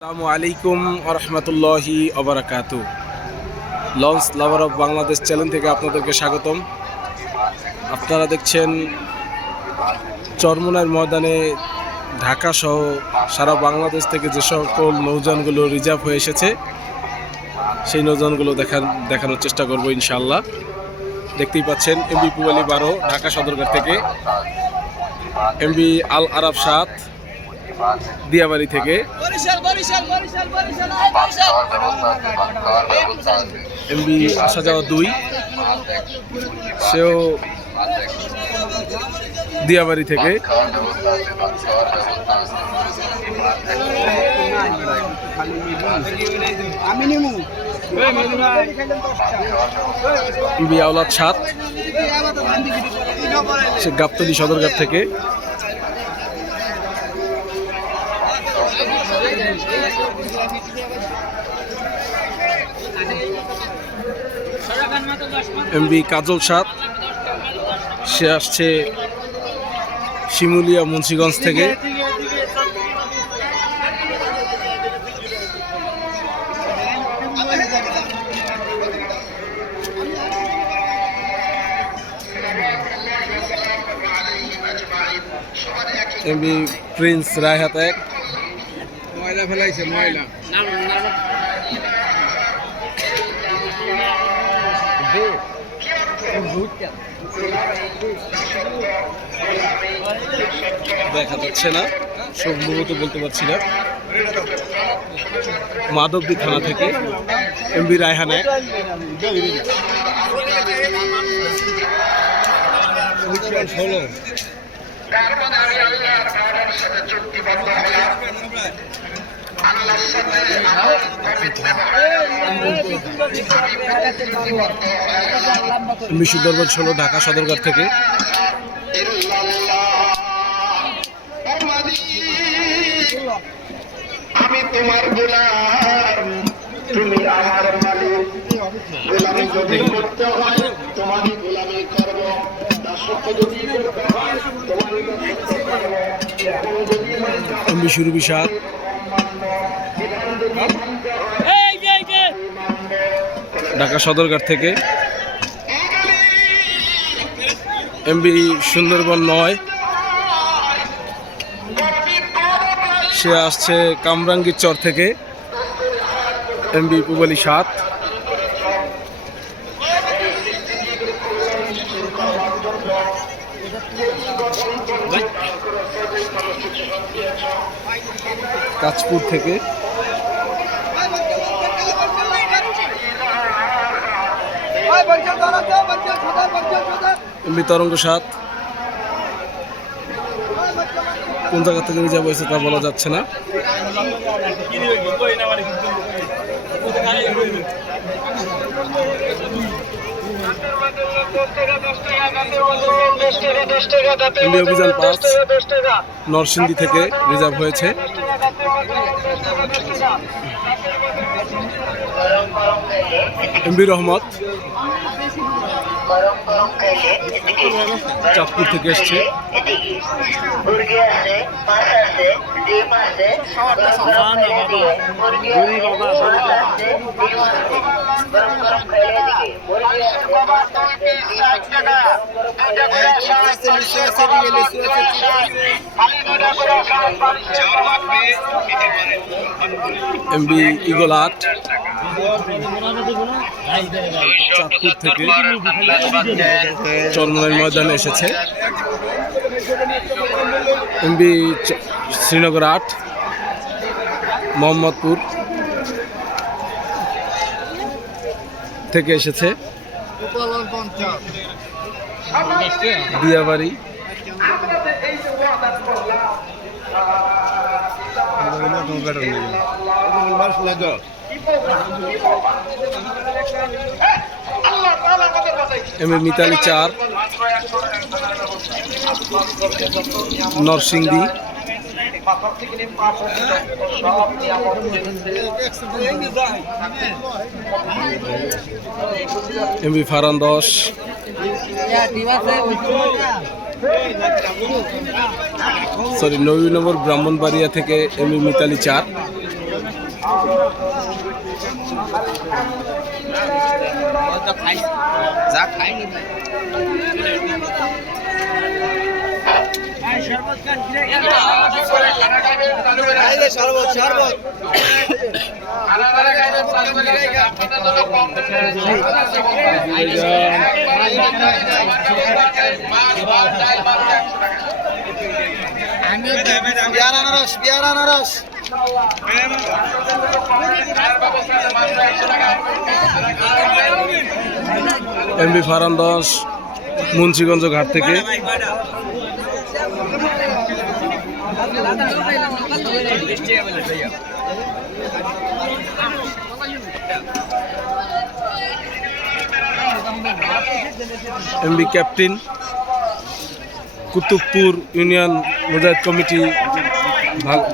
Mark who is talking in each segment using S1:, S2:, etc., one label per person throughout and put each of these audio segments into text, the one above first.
S1: আসসালামু আলাইকুম আরহামতুল্লাহি অবরাকাত launch lover of Bangladesh channel থেকে আপনাদেরকে স্বাগতম। আপনারা দেখছেন চরমুনার ময়দানে ঢাকা সহ সারা বাংলাদেশ থেকে যে সকল নৌযানগুলো রিজার্ভ হয়ে এসেছে, সেই নৌযানগুলো দেখান, দেখানোর চেষ্টা করব ইনশাল্লাহ দেখতেই পাচ্ছেন এমবি পুয়ালি বারো, ঢাকা সদরঘাট থেকে। এমবি আল আরব সাত দিয়াবাড়ি থেকে। এমবি আসা যাওয়া দুই। সেও দিয়াবাড়ি থেকে।
S2: নিমু
S1: আওলাদ সাত। সে গাবতলি সদরঘাট থেকে। এমবি কাজল সাত সে আসছে শিমুলিয়া মুন্সিগঞ্জ থেকে। এমবি প্রিন্স রায়হাত এক।
S2: ময়লা ফেলাইছে ময়লা।
S1: দেখা যাচ্ছে না সম্ভবত বলতে পারছি না। মাধবদী থানা থেকে এমবি রায়হান সুন্দরবন ষোলো ঢাকা সদরঘাট থেকে।
S3: আমি তোমার গোলাম তুমি আমার মালিক। গোলামি যদি করতে হয় তোমারই গোলামি করব।
S1: ঢাকা সদরঘাট থেকে। এমবি সুন্দরবন নয়। সে আসছে কামরাঙ্গীর চর থেকে এমবি পুবালি সাত। কাঁচপুর থেকে। এমবি তরঙ্গ সাত। কোন জায়গা থেকে রিজার্ভ হয়েছে তা বলা যাচ্ছে না। এমবি অভিযান পাঁচ। নরসিংদী থেকে রিজার্ভ হয়েছে। এমবি রহমত। চাঁদপুর থেকে এসছে।
S3: মুরগি আছে
S1: এমবি ইগল আট। চাঁদপুর থেকে চরমনাই ময়দানে এসেছে। এমবি শ্রীনগর আট মোহাম্মদপুর। থেকে এসেছে। দিয়াবাড়ি। এম এ মিতালি চার। নরসিংদী। এমবি ফারান দশ। সরি নবীনগর ব্রাহ্মণবাড়িয়া থেকে এমবি মিতালি চার।
S2: যা খাইনি আনারস বিয়ার আনারস
S1: এমবি ফারান দশ মুন্সিগঞ্জ ঘাট থেকে। MB captain Kutubpur union Mujahid committee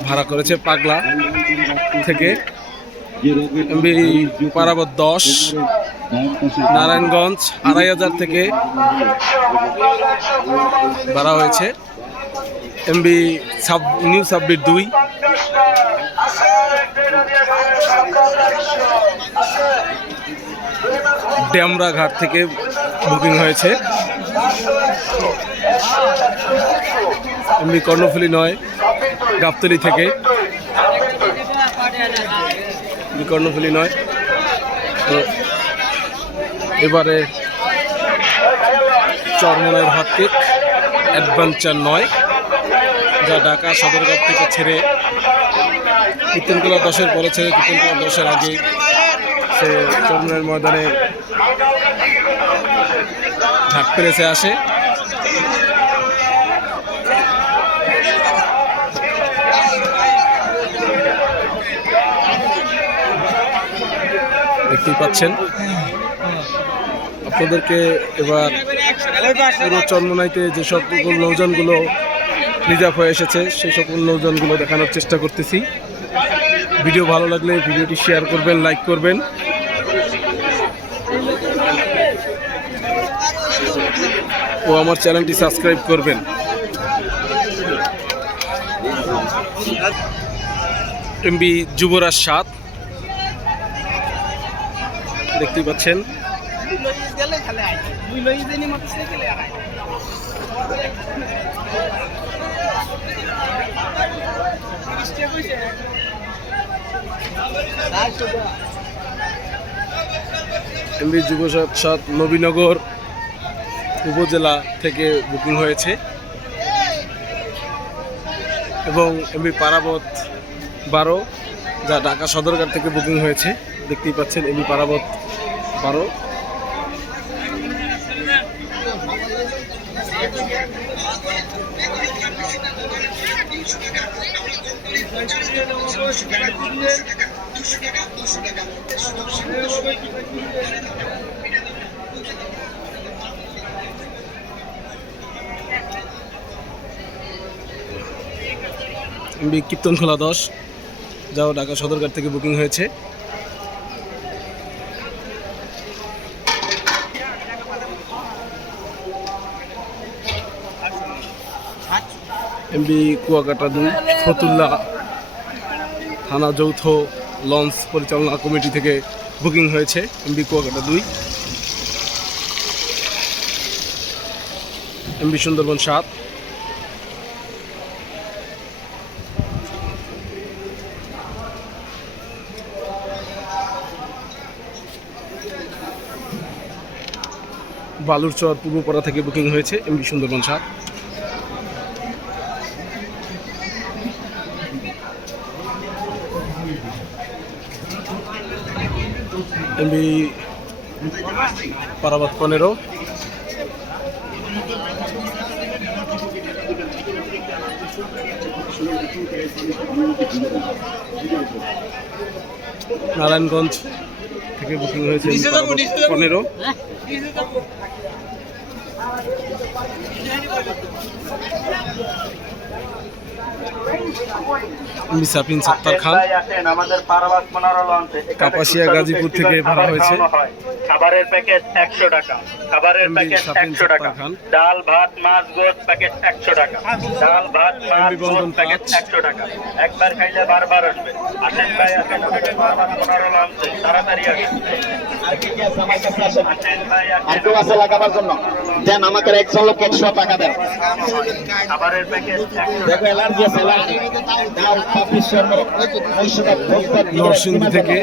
S1: ভাড়া করেছে পাগলা থেকে। এমবি পারাবত দশ, নারায়ণগঞ্জ আড়াই হাজার থেকে ভাড়া হয়েছে। এমবি সাব, নিউ সাব্বির দুই। ড্যামরা ঘাট থেকে বুকিং হয়েছে। এমবি কর্ণফুলি নয়, গাবতলি থেকে। কর্ণফুলি নয়। তো এবারে চরমনের কেক অ্যাডভেঞ্চার নয়। যা ঢাকা সদরঘাট থেকে ছেড়ে কীর্তনকলা দশের পরে ছেড়ে কীর্তনকলা দশের আগে সে চরমনের ময়দানে ঘাট পেরেছে আসে। দেখতেই পাচ্ছেন। আপনাদেরকে এবার পুরো চন্মনাইতে যে সকল নৌযানগুলো রিজার্ভ হয়ে এসেছে। সেই সকল নৌযানগুলো দেখানোর চেষ্টা করতেছি। ভিডিও ভালো লাগলে ভিডিওটি শেয়ার করবেন, লাইক করবেন। ও আমার চ্যানেলটি সাবস্ক্রাইব করবেন। এমবি যুবরাজ সাত দেখতেই পাচ্ছেন।
S2: খালে দুই মোটরসাইকেলে আয়
S1: এমবি যুব সাত নবীনগর উপজেলা থেকে বুকিং হয়েছে এবং এমবি পারাবত বারো, যা ঢাকা সদরঘাট থেকে বুকিং হয়েছে। দেখতেই পাচ্ছেন এমবি পারাবত বারো। এমবি কীর্তনখোলা দশ। যাও ঢাকা সদরঘাট থেকে বুকিং হয়েছে। এমবি কুয়াকাটা দুই ফতুল্লা থানা যৌথ লঞ্চ পরিচালনা কমিটি থেকে বুকিং হয়েছে, এমবি কুয়াকাটা দুই। এমবি সুন্দরবন সাত। বালুরচর পূর্বপাড়া থেকে বুকিং হয়েছে, এমবি সুন্দরবন সাত। এমবি পারাবাদ পনেরো। নারায়ণগঞ্জ থেকে বুকিং হয়েছে পনেরো। এমবি সাপিন সত্তার খান। কাপাসিয়া গাজীপুর থেকে ভাড়া হয়েছে।
S4: খাবারের প্যাকেজ একশো টাকা। খাবারের প্যাকেজ একশো টাকা। ডাল ভাত মাছ গোস প্যাকেজ একশো টাকা। ডাল ভাত মাছ গোস প্যাকেজ। একশো টাকা। একবার খাইলে বারবার আসবে। আসেন ভাই আসেন। মনোর লঞ্চে তাড়াতাড়ি আসেন। আসেন ভাই আসেন
S5: আগ্রহ আছে লাগাবার জন্য? দেন আমাকে একশো লোক একশো টাকা দেন।
S4: খাবারের প্যাকেজ একশো
S5: দেখো অ্যালার্জি আছে অ্যালার্জি
S1: নরসিংদী থেকে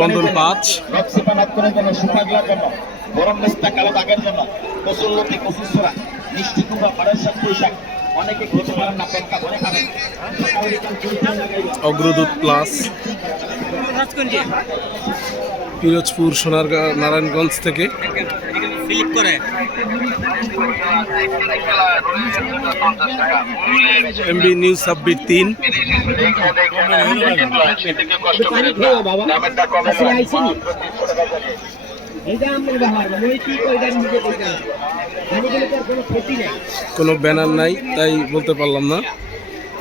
S1: বন্ধন পাঁচ।
S5: রক্সি করে জন্য শুকাই দেওয়ার জন্য। গরম মেস্তা কালো দাগের জন্য। মিষ্টি কুমড়া পাড়ের শাক অনেকে খেতে পারেন না পেটকা ভরে খাবেন।
S1: অগ্রদূত প্লাস পিরোজপুর সোনারগাঁ নারায়ণগঞ্জ থেকে। এমবি নিউজ সাব্বির তিন। কোনো ব্যানার নাই, তাই বলতে পারলাম না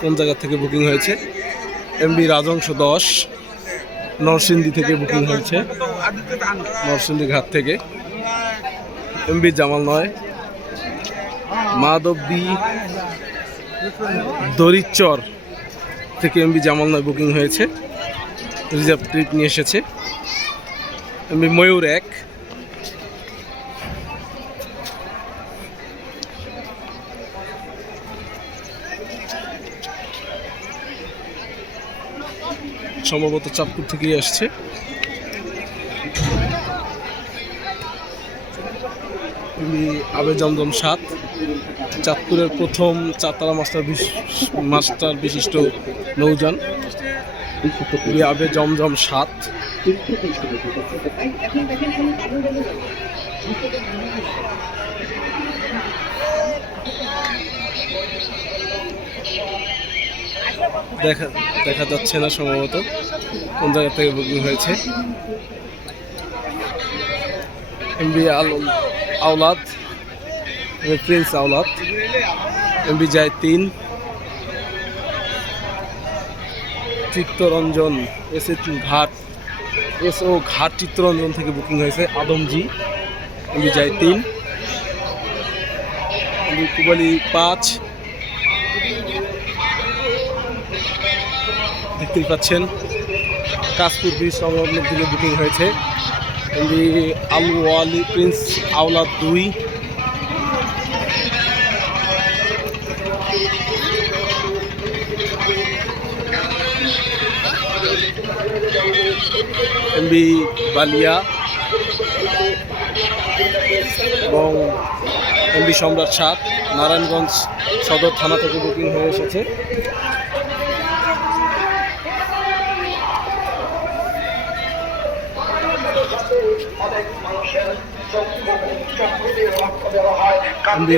S1: কোন জায়গা থেকে বুকিং হয়েছে। এমবি রাজংশ দশ, নরসিংদী থেকে বুকিং হয়েছে, নরসিংদী ঘাট থেকে। এমবি জামাল নয়। মাধবদী দরিচর থেকে এমবি জামাল নয় বুকিং হয়েছে। রিজার্ভ ট্রিপ নিয়ে এসেছে। এমবি ময়ূর এক। সম্ভবত চাঁদপুর থেকেই আসছে এমনি আবে জমজম সাত। চাঁদপুরের প্রথম চাতারা মাস্টার মাস্টার বিশিষ্ট নৌযান। আবে জমজম সাত। দেখা দেখা যাচ্ছে না সম্ভবত। কোন জায়গা থেকে বুকিং হয়েছে? MB Al Awlad. Prince Awlad MB যায় তিন। চিত্তরঞ্জন, এস ঘাট। এস ও ঘাট চিত্তরঞ্জন থেকে বুকিং হয়েছে আদমজি এমবি যায় তিন। এমবি কুবালি পাঁচ। দেখতেই পাচ্ছেন, কাশপুর ব্রিজ সংলগ্ন থেকে বুকিং হয়েছে। এমনি আলু আলি প্রিন্স আওলাদ দুই। এমবি বালিয়া এবং এমবি সম্রাট সাত নারায়ণগঞ্জ সদর থানা থেকে বুকিং হয়ে এসেছে।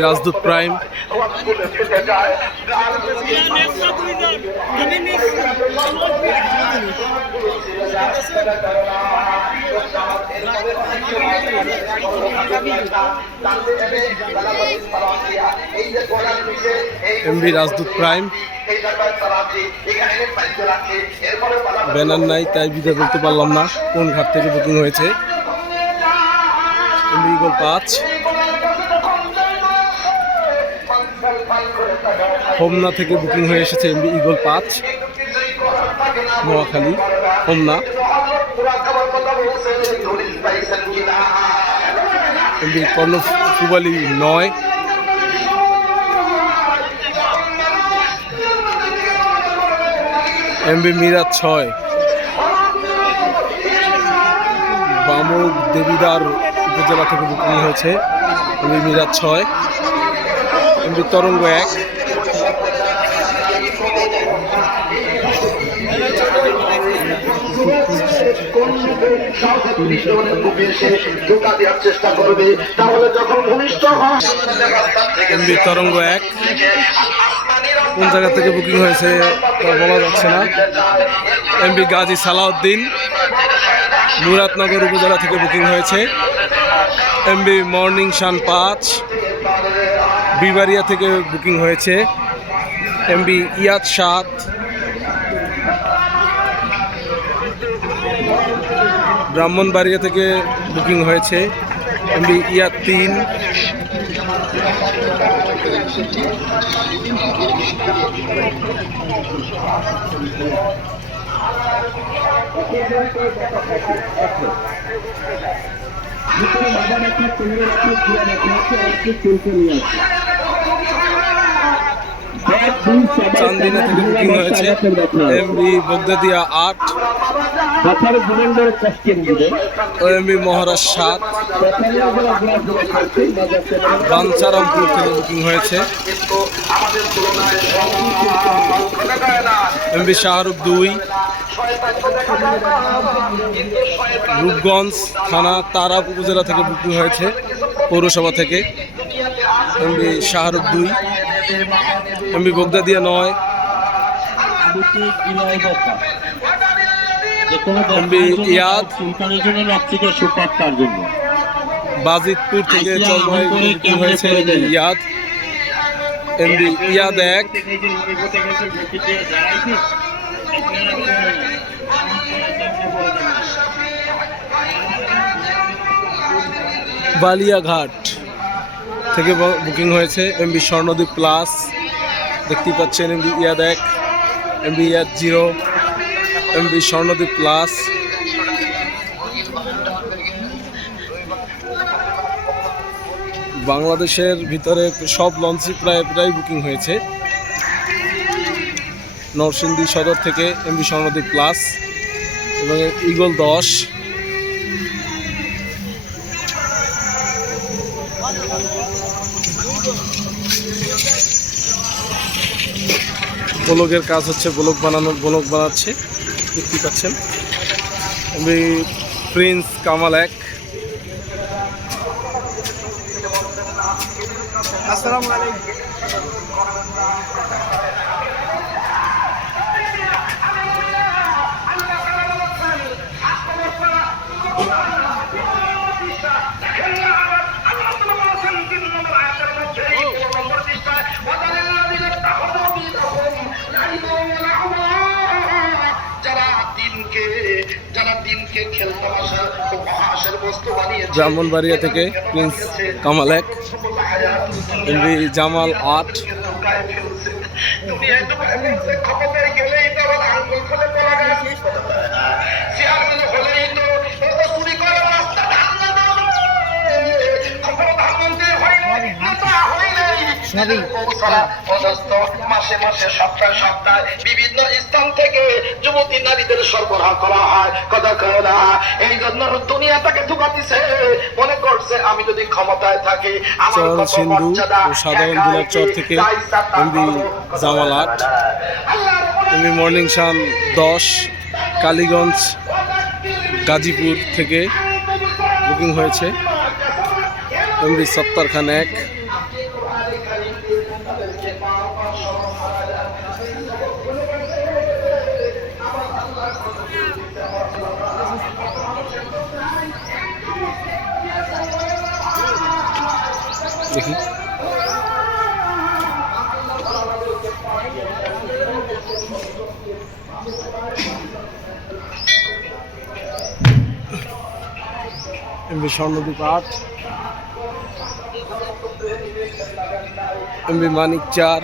S1: Rajdoot prime. MB Rajdoot prime. Banner নাই তাই বিদায় বলতে পারলাম না। কোন ঘাট থেকে বুকিং হয়েছে? এমবি ইগল পাঁচ হোমনা থেকে বুকিং হয়ে এসেছে এমবি ইগল পাঁচ নোয়াখালী, হোমনা। এমবি কর্ণ ফুবালি নয়। এমবি মিরাজ ছয়। বামুক দেবিদার উপজেলা থেকে বুকিং হয়েছে এমবি মিরাজ ছয় এমবি তরঙ্গ এক। এমবি তরঙ্গ এক। কোন জায়গা থেকে বুকিং হয়েছে তা বলা যাচ্ছে না। এমবি গাজী সালাউদ্দিন, মুরাদনগর উপজেলা থেকে বুকিং হয়েছে। এমবি মর্নিং সান পাঁচ বিবারিয়া থেকে বুকিং হয়েছে। এমবি ইয়াদ সাত, ব্রাহ্মণবাড়িয়া থেকে বুকিং হয়েছে। এমবি ইয়াদ তিন
S5: ভিতরে লাভা নেটওয়ার্ক কেন্দ্র নেটওয়ার্ক ক্রিয়া নেটওয়ার্ক আর কি চলছে নিয়ে আসছে
S1: চান্দিনা থেকে বুকিং হয়েছে। এমবি বগদাদিয়া আট। এমবি মহারাজ সাত। বাঞ্চারামপুর থেকে বুকিং হয়েছে। এমবি শাহরুখ দুই। রূপগঞ্জ থানা তারা উপজেলা থেকে বুকিং হয়েছে। পৌরসভা থেকে। এমবি শাহরুখ দুই। এমবি বগদাদিয়া নয়।
S5: যে কোনো
S1: এমবি ইয়াদ।
S5: সুলতানের জন্য লক্ষ্মীকে সুপার তার জন্য।
S1: বাজিতপুর থেকে হয়েছে ইয়াদ? এমবি ইয়াদ এক। বালিয়াঘাট থেকে বুকিং হয়েছে এমবি স্বর্ণদ্বীপ প্লাস দেখতেই পাচ্ছেন এমবি ইয়াদ এক এমবি ইয়াদ জিরো এমবি স্বর্ণদ্বীপ প্লাস। বাংলাদেশের ভিতরে সব লঞ্চই প্রায় প্রায় বুকিং হয়েছে। নরসিংদী সদর থেকে এমবি স্বর্ণদ্বীপ প্লাস এবং ইগল দশ। ব্লগের কাজ হচ্ছে ব্লগ বানানো, ব্লগ বানাচ্ছে। দেখতে পাচ্ছেন? আমি প্রিন্স কামাল এক।
S2: আসসালামু আলাইকুম।
S1: ব্রাহ্মণবাড়িয়া থেকে প্রিন্স কামাল এক এমবি জামাল আট।
S4: অজস্র মাসে মাসে সপ্তাহে সপ্তাহে বিভিন্ন স্থান থেকে যুবতী নারীদের সরবরাহ করা হয়। কথা কয় না এই জন্য দুনিয়াটাকে ধোকা দিছে। মনে করছে আমি যদি ক্ষমতায় থাকি আমার কত মর্যাদা,
S1: সাধারণ
S4: একা
S1: গোলাপ চর থেকে এমবি। জামাল আট এমবি মর্নিং শান দশ কালীগঞ্জ গাজীপুর থেকে বুকিং হয়েছে। এমবি সত্তার খান এক। দেখি। এমবি স্বর্ণদ্বীপ আট। এমবি মানিক চার।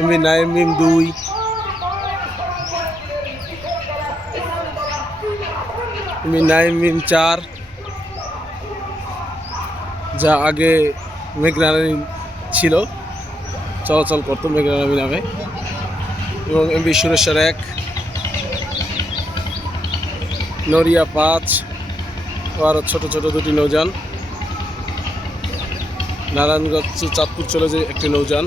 S1: এমবি নাইম মিম দুই। এমবি নাইম মিম চার। যা আগে মেঘরানি ছিল, চলাচল করতো মেঘরানি নামে। এবং এমবি সুরেশ্বর এক, নড়িয়া পাঁচ, ও আরও ছোটো ছোটো দুটি নৌযান। নারায়ণগঞ্জ চাঁদপুর চলে যে একটি নৌযান।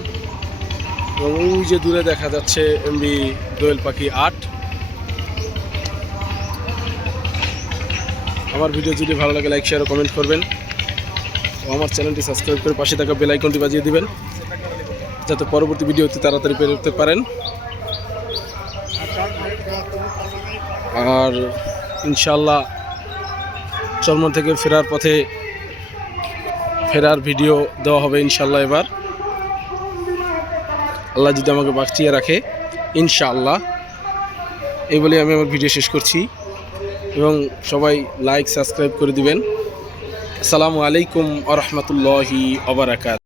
S1: এবং ওই যে দূরে দেখা যাচ্ছে এমবি দোয়েল পাখি আট। আমার ভিডিও যদি ভালো লাগে, লাইক শেয়ার ও কমেন্ট করবেন। আমার চ্যানেলটি সাবস্ক্রাইব করে পাশে থাকা বেল আইকনটি বাজিয়ে দিবেন, যাতে পরবর্তী ভিডিওতে তাড়াতাড়ি পেরোতে পারেন। আর ইনশাল্লাহ চর্মন থেকে ফেরার পথে ফেরার ভিডিও দেওয়া হবে ইনশাল্লাহ এবার। আল্লাহ যদি আমাকে বাঁচিয়ে রাখে, ইনশাআল্লাহ। এই বলে আমি আমার ভিডিও শেষ করছি। এবং সবাই লাইক সাবস্ক্রাইব করে দিবেন। আসসালামু আলাইকুম আ রহমতুল্লাহি অবরাকাত